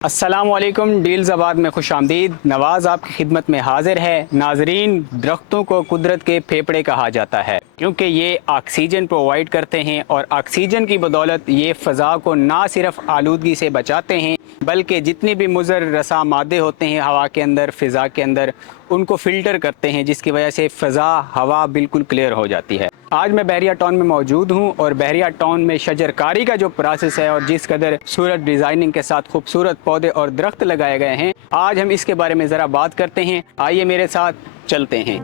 अस्सलामुअलैकुम। डील्स आबाद में खुशामदीद। नवाज आपकी खिदमत में हाजिर है। नाजरीन, दरख्तों को कुदरत के फेफड़े कहा जाता है क्योंकि ये ऑक्सीजन प्रोवाइड करते हैं और ऑक्सीजन की बदौलत ये फ़ज़ा को ना सिर्फ आलूदगी से बचाते हैं बल्कि जितनी भी मुज़र रसा मादे होते हैं हवा के अंदर, फ़िज़ा के अंदर, उनको फ़िल्टर करते हैं, जिसकी वजह से फ़ज़ा हवा बिल्कुल क्लियर हो जाती है। आज मैं बहरिया टाउन में मौजूद हूँ और बहरिया टाउन में शजरकारी का जो प्रोसेस है और जिस कदर सूरत डिज़ाइनिंग के साथ खूबसूरत पौधे और दरख्त लगाए गए हैं, आज हम इसके बारे में ज़रा बात करते हैं। आइए मेरे साथ चलते हैं।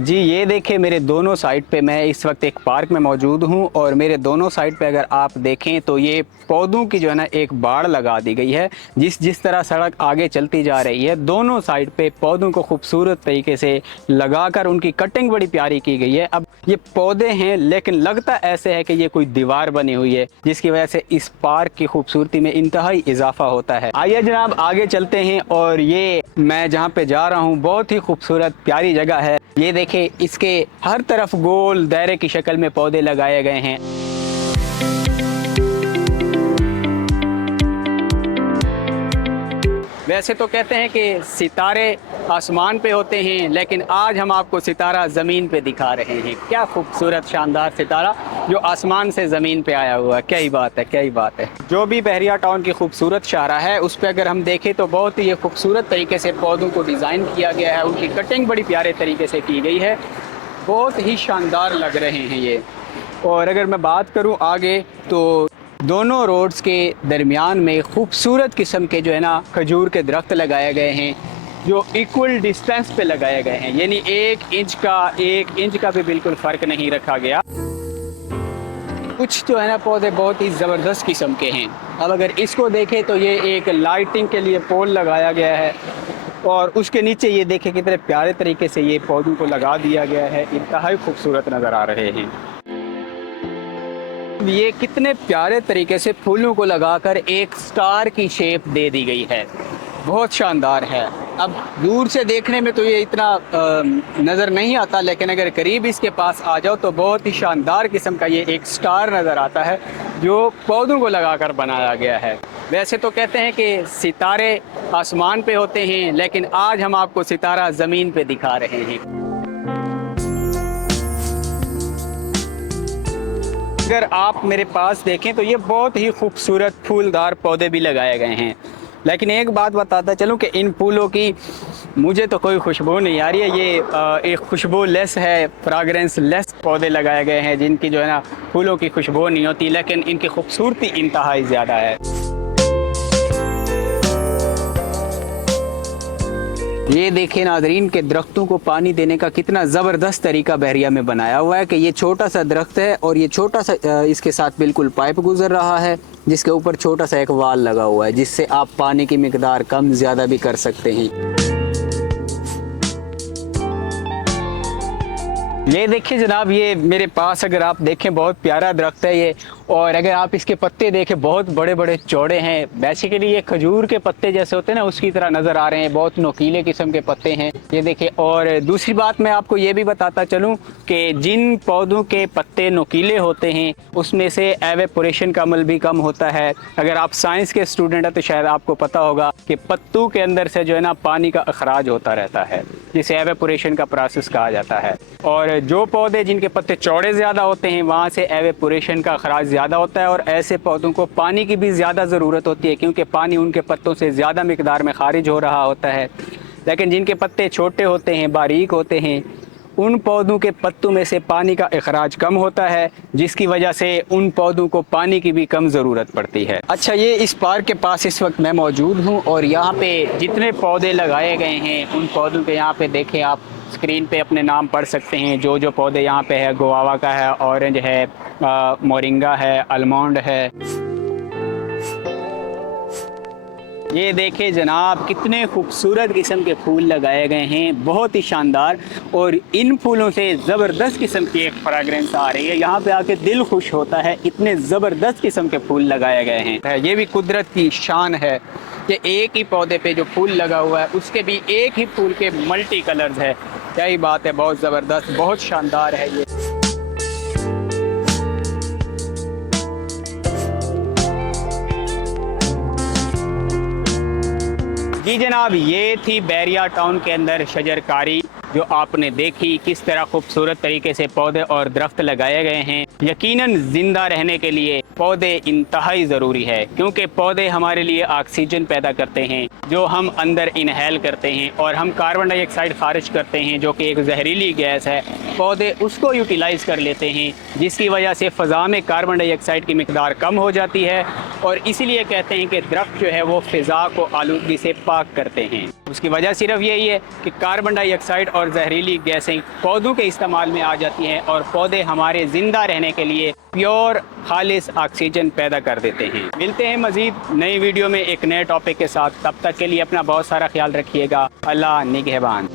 जी ये देखिए, मेरे दोनों साइड पे मैं इस वक्त एक पार्क में मौजूद हूँ और मेरे दोनों साइड पे अगर आप देखें तो ये पौधों की जो है ना एक बाड़ लगा दी गई है। जिस तरह सड़क आगे चलती जा रही है, दोनों साइड पे पौधों को खूबसूरत तरीके से लगाकर उनकी कटिंग बड़ी प्यारी की गई है। अब ये पौधे हैं लेकिन लगता ऐसे है कि ये कोई दीवार बनी हुई है, जिसकी वजह से इस पार्क की खूबसूरती में इंतहाई इजाफा होता है। आइए जनाब आगे चलते हैं और ये मैं जहाँ पे जा रहा हूँ बहुत ही खूबसूरत प्यारी जगह है। ये देखिए, इसके हर तरफ गोल दायरे की शक्ल में पौधे लगाए गए हैं। वैसे तो कहते हैं कि सितारे आसमान पे होते हैं, लेकिन आज हम आपको सितारा ज़मीन पे दिखा रहे हैं। क्या खूबसूरत शानदार सितारा जो आसमान से ज़मीन पे आया हुआ है। क्या ही बात है, क्या ही बात है। जो भी बहरिया टाउन की खूबसूरत शाहरा है उस पर अगर हम देखें तो बहुत ही खूबसूरत तरीके से पौधों को डिज़ाइन किया गया है। उनकी कटिंग बड़ी प्यारे तरीके से की गई है, बहुत ही शानदार लग रहे हैं ये। और अगर मैं बात करूँ आगे तो दोनों रोड्स के दरमियान में खूबसूरत किस्म के जो है ना खजूर के दरख्त लगाए गए हैं, जो इक्वल डिस्टेंस पे लगाए गए हैं, यानी एक इंच का भी बिल्कुल फ़र्क नहीं रखा गया। कुछ जो है ना पौधे बहुत ही ज़बरदस्त किस्म के हैं। अब अगर इसको देखें तो ये एक लाइटिंग के लिए पोल लगाया गया है और उसके नीचे ये देखें कितने प्यारे तरीके से ये पौधों को लगा दिया गया है। इंतहाई खूबसूरत नज़र आ रहे हैं। ये कितने प्यारे तरीके से फूलों को लगाकर एक स्टार की शेप दे दी गई है, बहुत शानदार है। अब दूर से देखने में तो ये इतना नज़र नहीं आता, लेकिन अगर करीब इसके पास आ जाओ तो बहुत ही शानदार किस्म का ये एक स्टार नज़र आता है जो पौधों को लगाकर बनाया गया है। वैसे तो कहते हैं कि सितारे आसमान पे होते हैं, लेकिन आज हम आपको सितारा ज़मीन पे दिखा रहे हैं। अगर आप मेरे पास देखें तो ये बहुत ही खूबसूरत फूलदार पौधे भी लगाए गए हैं, लेकिन एक बात बताता चलूँ कि इन फूलों की मुझे तो कोई खुशबू नहीं आ रही है। ये एक खुशबू लेस है, फ्राग्रेंस लेस पौधे लगाए गए हैं जिनकी जो है ना फूलों की खुशबू नहीं होती, लेकिन इनकी खूबसूरती इंतहाई ज़्यादा है। ये देखिए नाजरीन के दरख्तों को पानी देने का कितना ज़बरदस्त तरीका बहरिया में बनाया हुआ है कि ये छोटा सा दरख्त है और ये छोटा सा इसके साथ बिल्कुल पाइप गुजर रहा है, जिसके ऊपर छोटा सा एक वाल लगा हुआ है, जिससे आप पानी की मिकदार कम ज़्यादा भी कर सकते हैं। ये देखिए जनाब, ये मेरे पास अगर आप देखें बहुत प्यारा दरख्त है ये, और अगर आप इसके पत्ते देखें बहुत बड़े बड़े चौड़े हैं। बेसिकली ये खजूर के पत्ते जैसे होते हैं ना उसकी तरह नज़र आ रहे हैं, बहुत नोकीले किस्म के पत्ते हैं ये देखिए। और दूसरी बात मैं आपको ये भी बताता चलूँ कि जिन पौधों के पत्ते नोकीले होते हैं उसमें से एवेपोरेशन का अमल भी कम होता है। अगर आप साइंस के स्टूडेंट हैं तो शायद आपको पता होगा कि पत्तों के अंदर से जो है ना पानी का अखराज होता रहता है, जिसे एवेपोरेशन का प्रोसेस कहा जाता है। और जो पौधे जिनके पत्ते चौड़े ज़्यादा होते हैं वहाँ से एवेपोरेशन का अखराज ज़्यादा होता है और ऐसे पौधों को पानी की भी ज़्यादा ज़रूरत होती है, क्योंकि पानी उनके पत्तों से ज़्यादा मिकदार में खारिज हो रहा होता है। लेकिन जिनके पत्ते छोटे होते हैं, बारीक होते हैं, उन पौधों के पत्तों में से पानी का अखराज कम होता है, जिसकी वजह से उन पौधों को पानी की भी कम ज़रूरत पड़ती है। अच्छा, ये इस पार्क के पास इस वक्त मैं मौजूद हूँ और यहाँ पे जितने पौधे लगाए गए हैं उन पौधों के यहाँ पे देखें, आप स्क्रीन पे अपने नाम पढ़ सकते हैं। जो पौधे यहाँ पे है, गुआवा का है, ऑरेंज है, मोरिंगा है, आलमंड है। ये देखिए जनाब, कितने खूबसूरत किस्म के फूल लगाए गए हैं, बहुत ही शानदार। और इन फूलों से ज़बरदस्त किस्म की एक फ्रेगरेंस आ रही है, यहाँ पे आके दिल खुश होता है। इतने ज़बरदस्त किस्म के फूल लगाए गए हैं। ये भी कुदरत की शान है कि एक ही पौधे पे जो फूल लगा हुआ है उसके भी एक ही फूल के मल्टी कलर्स है। क्या ही बात है, बहुत ज़बरदस्त, बहुत शानदार है ये। जी जनाब, ये थी बैरिया टाउन के अंदर शजरकारी जो आपने देखी, किस तरह खूबसूरत तरीके से पौधे और दरख्त लगाए गए हैं। यकीनन ज़िंदा रहने के लिए पौधे इंतहाई ज़रूरी है, क्योंकि पौधे हमारे लिए ऑक्सीजन पैदा करते हैं जो हम अंदर इनहेल करते हैं, और हम कार्बन डाइऑक्साइड खारिज करते हैं जो कि एक जहरीली गैस है। पौधे उसको यूटिलाइज़ कर लेते हैं, जिसकी वजह से फ़ज़ा में कार्बन डाइऑक्साइड की मिकदार कम हो जाती है, और इसीलिए कहते हैं कि दरख्त जो है वो फ़िज़ा को आलूदगी से पाक करते हैं। उसकी वजह सिर्फ यही है कि कार्बन डाइऑक्साइड और जहरीली गैसें पौधों के इस्तेमाल में आ जाती हैं, और पौधे हमारे ज़िंदा रहने के लिए प्योर खालिस ऑक्सीजन पैदा कर देते हैं। मिलते हैं मज़ीद नई वीडियो में एक नए टॉपिक के साथ। तब तक के लिए अपना बहुत सारा ख्याल रखिएगा। अल्लाह निगहबान।